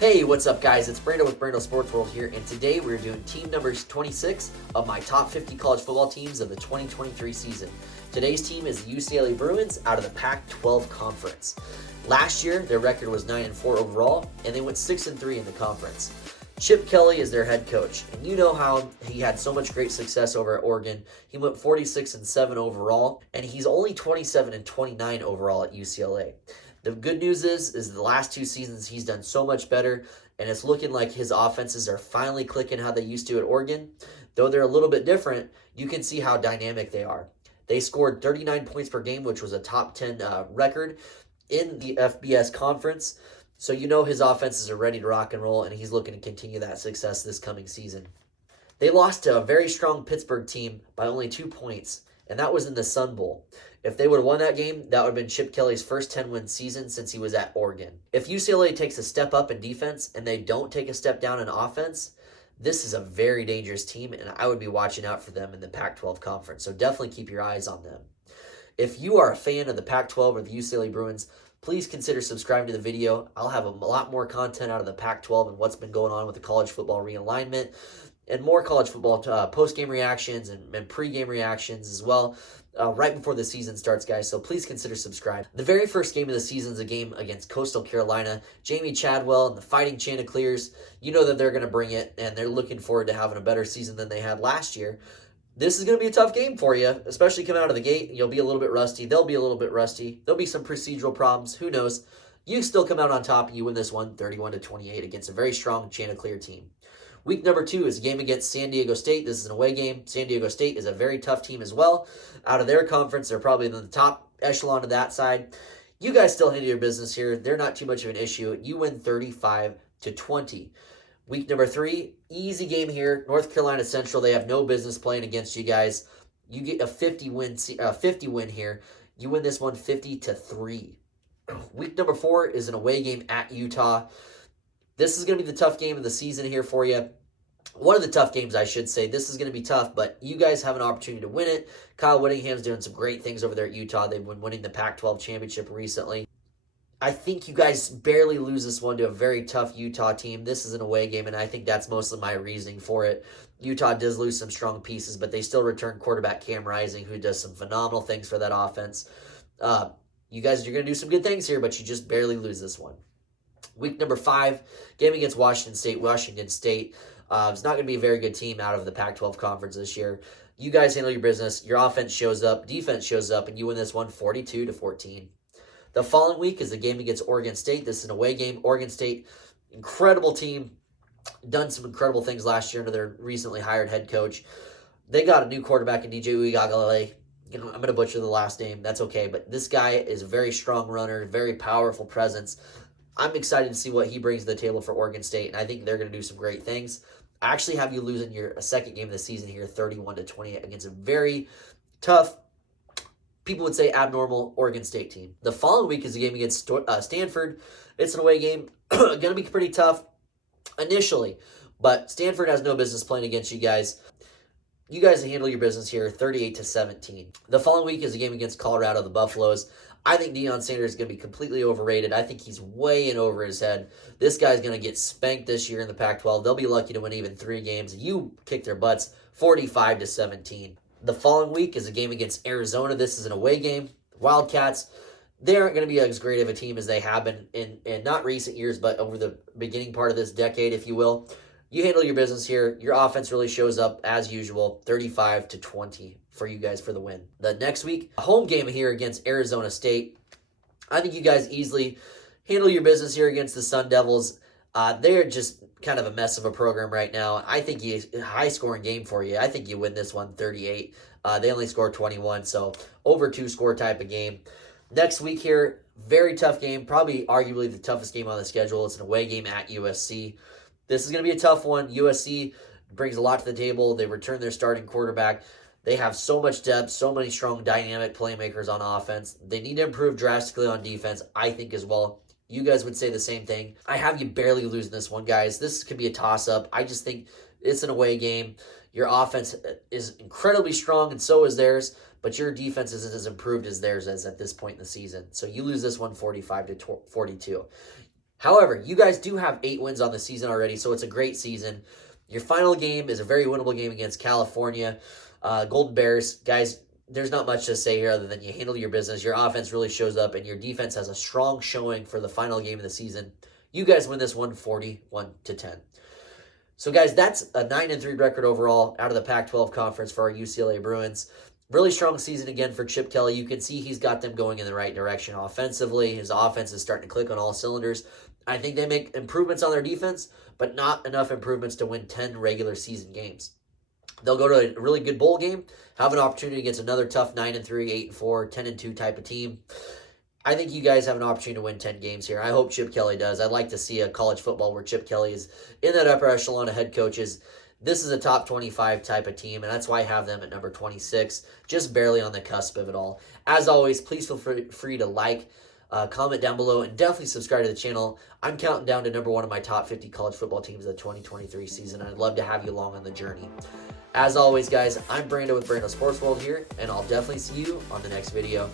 Hey, what's up, guys? It's Brando with Brando Sports World here, and today we're doing team numbers 26 of my top 50 college football teams of the 2023 season. Today's team is the UCLA Bruins out of the Pac-12 Conference. Last year, their record was 9-4 overall, and they went 6-3 in the conference. Chip Kelly is their head coach, and you know how he had so much great success over at Oregon. He went 46-7 overall, and he's only 27-29 overall at UCLA. The good news is the last two seasons he's done so much better, and it's looking like his offenses are finally clicking how they used to at Oregon. Though they're a little bit different, you can see how dynamic they are. They scored 39 points per game, which was a top 10 record in the FBS conference. So you know his offenses are ready to rock and roll, and he's looking to continue that success this coming season. They lost to a very strong Pittsburgh team by only 2 points, and that was in the Sun Bowl. If they would have won that game, that would have been Chip Kelly's first 10-win season since he was at Oregon. If UCLA takes a step up in defense and they don't take a step down in offense, this is a very dangerous team, and I would be watching out for them in the Pac-12 conference. So definitely keep your eyes on them. If you are a fan of the Pac-12 or the UCLA Bruins, please consider subscribing to the video. I'll have a lot more content out of the Pac-12 and what's been going on with the college football realignment, and more college football post-game reactions and pre-game reactions as well right before the season starts, guys. So please consider subscribing. The very first game of the season is a game against Coastal Carolina. Jamie Chadwell and the Fighting Chanticleers, you know that they're going to bring it, and they're looking forward to having a better season than they had last year. This is going to be a tough game for you, especially coming out of the gate. You'll be a little bit rusty. They'll be a little bit rusty. There'll be some procedural problems. Who knows? You still come out on top, and you win this one 31-28 against a very strong Chanticleer team. Week number 2 is a game against San Diego State. This is an away game. San Diego State is a very tough team as well. Out of their conference, they're probably in the top echelon of that side. You guys still handle your business here. They're not too much of an issue. You win 35-20. Week number 3, easy game here. North Carolina Central, they have no business playing against you guys. You get a 50 win here. You win this one 50-3. Week number 4 is an away game at Utah. This is going to be the tough game of the season here for you. One of the tough games, I should say. This is going to be tough, but you guys have an opportunity to win it. Kyle Whittingham's doing some great things over there at Utah. They've been winning the Pac-12 championship recently. I think you guys barely lose this one to a very tough Utah team. This is an away game, and I think that's mostly my reasoning for it. Utah does lose some strong pieces, but they still return quarterback Cam Rising, who does some phenomenal things for that offense. You guys are going to do some good things here, but you just barely lose this one. Week number 5, game against Washington State. Washington State is not going to be a very good team out of the Pac-12 conference this year. You guys handle your business. Your offense shows up, defense shows up, and you win this one 42-14. The following week is a game against Oregon State. This is an away game. Oregon State, incredible team, done some incredible things last year under their recently hired head coach. They got a new quarterback in DJ Uiagalelei. I'm going to butcher the last name. That's okay, but this guy is a very strong runner, very powerful presence. I'm excited to see what he brings to the table for Oregon State, and I think they're going to do some great things. I actually have you losing your second game of the season here, 31-28, against a very tough, people would say abnormal Oregon State team. The following week is a game against Stanford. It's an away game. Going to be pretty tough initially, but Stanford has no business playing against you guys. You guys handle your business here, 38-17. The following week is a game against Colorado, the Buffaloes. I think Deion Sanders is going to be completely overrated. I think he's way in over his head. This guy's going to get spanked this year in the Pac-12. They'll be lucky to win even 3 games. You kick their butts, 45-17. The following week is a game against Arizona. This is an away game. Wildcats, they aren't going to be as great of a team as they have been in not recent years, but over the beginning part of this decade, if you will. You handle your business here. Your offense really shows up as usual, 35-20 for you guys for the win. The next week, a home game here against Arizona State. I think you guys easily handle your business here against the Sun Devils. They're just kind of a mess of a program right now. I think a high-scoring game for you. I think you win this one 38. They only score 21, so over 2-score type of game. Next week here, very tough game, probably arguably the toughest game on the schedule. It's an away game at USC. This is going to be a tough one. USC brings a lot to the table. They return their starting quarterback. They have so much depth, so many strong, dynamic playmakers on offense. They need to improve drastically on defense, I think, as well. You guys would say the same thing. I have you barely losing this one, guys. This could be a toss-up. I just think it's an away game. Your offense is incredibly strong, and so is theirs, but your defense isn't as improved as theirs is at this point in the season. So you lose this one 45-42. However, you guys do have 8 wins on the season already, so it's a great season. Your final game is a very winnable game against California. Golden Bears, guys, there's not much to say here other than you handle your business. Your offense really shows up, and your defense has a strong showing for the final game of the season. You guys win this one 41-10. So, guys, that's a 9-3 record overall out of the Pac-12 conference for our UCLA Bruins. Really strong season again for Chip Kelly. You can see he's got them going in the right direction offensively. His offense is starting to click on all cylinders. I think they make improvements on their defense, but not enough improvements to win 10 regular season games. They'll go to a really good bowl game, have an opportunity against another tough 9-3, 8-4, 10-2 type of team. I think you guys have an opportunity to win 10 games here. I hope Chip Kelly does. I'd like to see a college football where Chip Kelly is in that upper echelon of head coaches. This is a top 25 type of team, and that's why I have them at number 26, just barely on the cusp of it all. As always, please feel free to like, comment down below, and definitely subscribe to the channel. I'm counting down to number 1 of my top 50 college football teams of the 2023 season, and I'd love to have you along on the journey. As always, guys, I'm Brando with Brando Sports World here, and I'll definitely see you on the next video.